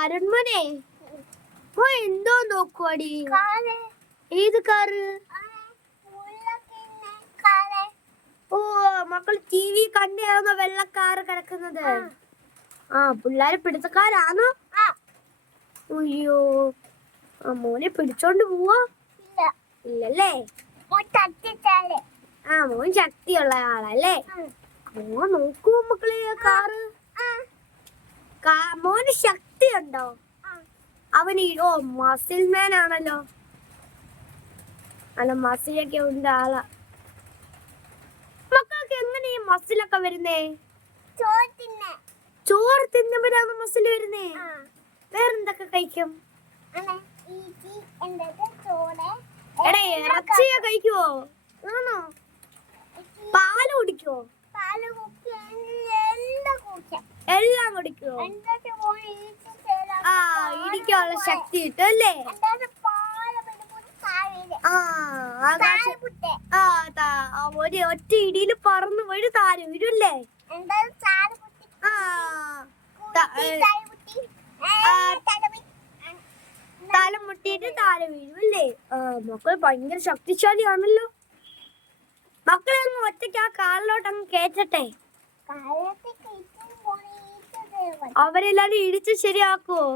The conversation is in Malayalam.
അരുൺമോനെ എന്തോ നോക്കുവാടി? ഏത് കാറ്? ഓ മക്കൾ TV കണ്ടാണോ വെള്ളക്കാറ് കിടക്കുന്നത്? ആ പിള്ളേര് പിടുത്തക്കാരാണോ? അയ്യോ മോനെ പിടിച്ചോണ്ട് പോവാ? ഇല്ലല്ലേ? ആ മോൻ ശക്തിയുള്ള ആളല്ലേ? മോൻ നോക്കുവോ മക്കളെ കാറ്? മോന് ശക്തി ഉണ്ടോ? അവന് മസിൽ മാൻ ആണല്ലോ. അല്ല മസിലൊക്കെ ഉണ്ട് ആളാ. മക്കൾക്ക് എങ്ങനെ ഈ മസിലൊക്കെ വരുന്നേ? ചോറ് തിന്നുമ്പോഴാണ് മസിൽ വരുന്നേ. വേറെന്തൊക്കെ കഴിക്കും? എടാ ഇറച്ചിയാ കഴിക്കുവോ? ആണോ? പാല് കുടിക്കുവോ? എല്ലാം കുടിക്കുവോ? ആ ഇടിക്കാനുള്ള ശക്തി കിട്ടും അല്ലേ? ഒരു ഒറ്റ ഇടിയിൽ പറന്നു വീട് താരം വീഴല്ലേ? തല മുട്ടിയിട്ട് താഴെ വീഴുമല്ലേ? മക്കൾ ഭയങ്കര ശക്തിശാലിയാണല്ലോ. മക്കളെ അങ്ങ് ഒറ്റയ്ക്ക് ആ കാറിലോട്ട് അങ്ങ് കേറ്റട്ടെ. അവരെല്ലാരും ഇടിച്ച് ശരിയാക്കുവോ?